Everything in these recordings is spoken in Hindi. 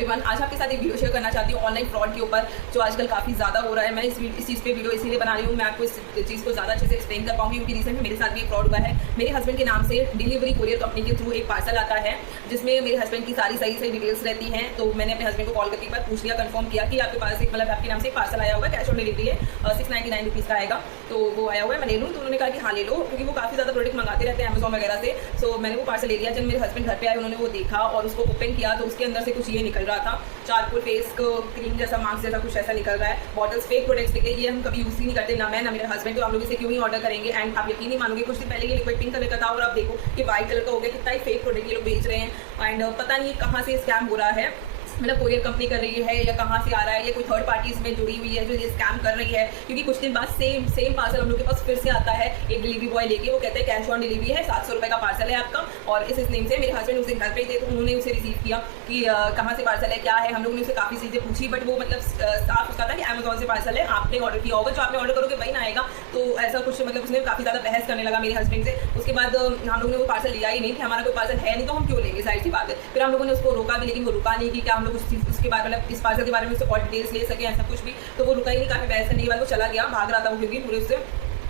एवरीवन, आज आपके साथ एक वीडियो शेयर करना चाहती हूँ ऑनलाइन फ्रॉड के ऊपर, जो आजकल काफ़ी ज़्यादा हो रहा है। मैं इस चीज़ पे वीडियो इसीलिए बना रही हूँ, मैं आपको इस चीज़ को ज़्यादा अच्छे से एक्सप्लेन कर पाऊंगी, क्योंकि रिसेंट में मेरे साथ भी एक फ्रॉड हुआ है। मेरे हस्बैंड के नाम से डिलीवरी कुरियर कंपनी के थ्रू एक पार्सल आता है, जिसमें मेरे हस्बैंड की सारी सही डिटेल्स रहती हैं। तो मैंने अपने हस्बैंड को कॉल करके एक बार पूछ लिया, कंफर्म किया कि आपके पास एक आपके नाम से एक पार्सल आया हुआ है, कैश ऑन डिलीवरी है, 699 रुपीज़ का आएगा, तो वो आया हुआ है, मैं ले लूँ। तो उन्होंने कहा कि हाँ ले लो, क्योंकि वो काफ़ी ज़्यादा प्रोडक्ट मंगाते रहते हैं अमेजॉन वगैरह से। सो मैंने वो पार्सल ले लिया। जब मेरे हस्बैंड घर पे आए, उन्होंने वो देखा और उसको ओपन किया, तो उसके अंदर से कुछ ये निकल रहा था, चारकोल फेस क्रीम जैसा, मास्क जैसा कुछ ऐसा निकल रहा है। बॉटल्स फेक प्रोडक्ट्स दिखे, ये हम कभी यूज़ ही नहीं करते, ना मैं ना मेरे हस्बैंड, तो हम लोग इसे क्यों ही ऑर्डर करेंगे। एंड आप यकीन नहीं मानोगे, कुछ दिन पहले ये लिक्विड पिंक कलर का था और आप देखो कि व्हाइट कलर का हो गया। कितना ही फेक प्रोडक्ट ये लोग बेच रहे हैं। एंड पता नहीं कहाँ से स्कैम हो रहा है, मतलब कोरियर कंपनी कर रही है या कहाँ से आ रहा है, या कोई थर्ड पार्टी इसमें जुड़ी हुई है जो ये स्कैम कर रही है। क्योंकि कुछ दिन बाद सेम पार्सल हम लोग के पास फिर से आता है, एक डिलीवरी बॉय लेके, वो कहते हैं कैश ऑन डिलीवरी है, 700 रुपये का पार्सल है आपका। और इस नेम से मेरे हस्बैंड उसे घर पे थे, तो उन्होंने उसे रिसीव किया कि कहाँ से पार्सल है, क्या है। हम लोगों ने उसे काफ़ी चीज़ें पूछी, बट वो मतलब साफ उसका था कि अमेजॉन से पार्सल है, आपने ऑर्डर किया होगा, जो आपने ऑर्डर करोगे वही ना आएगा। तो ऐसा कुछ मतलब उसने काफ़ी ज़्यादा बहस करने लगा मेरे हस्बैंड से। उसके बाद हम लोगों ने वो पार्सल लिया ही नहीं कि हमारा कोई पार्सल है नहीं, तो हम क्यों लेंगे, सारी सी बात है। फिर हम लोगों ने उसको रोका भी, लेकिन वो रुका नहीं कि क्या हम लोग उस चीज़ उसके बाद मतलब इस पार्सल के बारे में उससे और डिटेल्स ले सके, ऐसा कुछ भी। तो वो रुका ही नहीं, काफ़ी बहस करने के बाद वो चला गया, भाग रहा था वो, क्योंकि पूरे उससे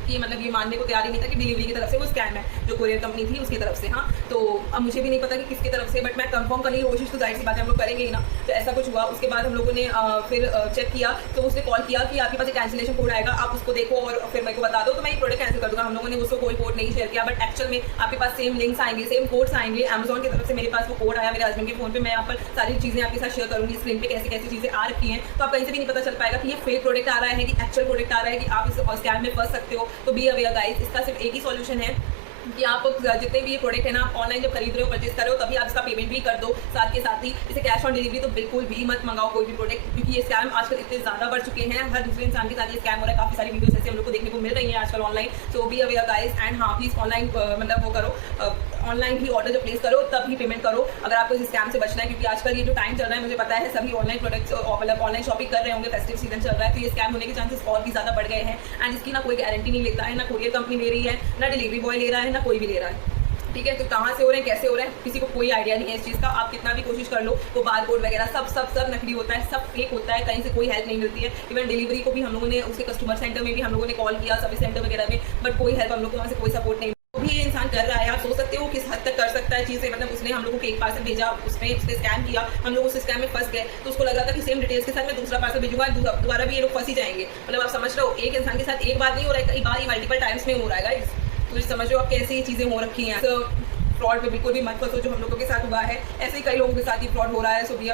कि मतलब ये मानने को तैयार ही नहीं था कि डिलीवरी की तरफ से वो स्कैम है, जो कोरियर कंपनी थी उसकी तरफ से। हाँ, तो अब मुझे भी नहीं पता कि किसकी तरफ से, बट मैं कंफर्म करने की कोशिश तो जाहिर सी बात है हम लोग करेंगे ही ना। तो ऐसा कुछ हुआ। उसके बाद हम लोगों ने फिर चेक किया, तो उसने कॉल किया कि आपके पास एक कैंसिलेशन कोड आएगा, आप उसको देखो और फिर मेरे को बता दो, तो मैं ये प्रोडक्ट कैंसिल कर दूँगा। हम लोगों ने उसको कोई कोड नहीं शेयर किया, बट एक्चुअल में आपके पास सेम लिंक्स आएंगे, सेम कोड्स आएंगे अमेजॉन की तरफ से। मेरे पास वो कोड आया मेरे हस्बैंड के फोन पे, मैं यहाँ पर सारी चीज़ें आपके साथ शेयर करूँगी, स्क्रीन पे कैसी कैसी चीज़ें आ रखी हैं, तो आप कहीं से भी नहीं पता चल पाएगा कि ये फेक प्रोडक्ट आ रहा है कि एक्चुअल प्रोडक्ट आ रहा है, कि आप इस स्कैम में फंस सकते हो। तो बी अवेयर गाइस, इसका सिर्फ एक ही सॉल्यूशन है कि आप जितने भी ये प्रोडक्ट है ना, आप ऑनलाइन जब खरीद रहे हो, परचेज कर रहे हो, तभी आप इसका पेमेंट भी कर दो साथ के साथ ही। इसे कैश ऑन डिलीवरी तो बिल्कुल भी मत मंगाओ कोई भी प्रोडक्ट, क्योंकि ये स्कैम आजकल इतने ज़्यादा बढ़ चुके हैं, हर दूसरे इंसान के साथ ये स्कैम हो रहा है। काफ़ी सारी वीडियोस ऐसे हम लोग को देखने को मिल रही हैं आजकल online. So be aware guys, and हाँ प्लीज़ ऑनलाइन मतलब वो करो, ऑनलाइन भी ऑर्डर जब प्लेस करो तब ही पेमेंट करो, अगर आपको इस स्कैम से बचना है। क्योंकि आजकल ये जो टाइम चल रहा है, मुझे पता है सभी ऑनलाइन प्रोडक्ट्स मतलब ऑनलाइन शॉपिंग कर रहे होंगे, फेस्टिव सीजन चल रहा है, तो ये स्कैम होने के चांसेस और भी ज़्यादा बढ़ गए हैं। एंड इसकी ना कोई गारंटी नहीं लेता है, ना कोरियर कंपनी ले रही है, ना डिलीवरी बॉय ले रहा है, ना कोई भी ले रहा है। ठीक है, तो कहाँ से हो रहे हैं, कैसे हो रहे हैं, किसी को कोई आइडिया नहीं है इस चीज़ का। आप कितना भी कोशिश कर लो, वो बार कोड वगैरह सब नकली होता है, सब फेक होता है, कहीं से कोई हेल्प नहीं मिलती है। इवन डिलीवरी को भी हम लोगों ने उसके कस्टमर सेंटर में भी हम लोगों ने कॉल किया, सर्विस सेंटर वगैरह में, बट कोई हेल्प हम लोग को वहाँ से कोई सपोर्ट नहीं। तो भी ये इंसान कर रहा है, आप सोच सकते हो किस हद तक कर सकता है चीज़ें। मतलब उसने हम लोगों को एक पार्सल भेजा, उसमें उसने स्कैम किया, हम लोग उस स्कैम में फंस गए, तो उसको लग रहा था कि सेम डिटेल्स के साथ मैं दूसरा पार्सल भेजूंगा, दोबारा भी ये लोग फंस ही जाएंगे। मतलब आप समझ रहे हो, एक इंसान के साथ एक बार नहीं हो रहा है, कई बार, मल्टीपल टाइम्स में हो रहा है गाइस। तो समझ लो आप कैसी चीज़ें हो रखी हैं। फ्रॉड पे बिल्कुल भी मत फंसो, जो हम लोगों के साथ हुआ है, ऐसे ही कई लोगों के साथ ही फ्रॉड हो रहा है। सो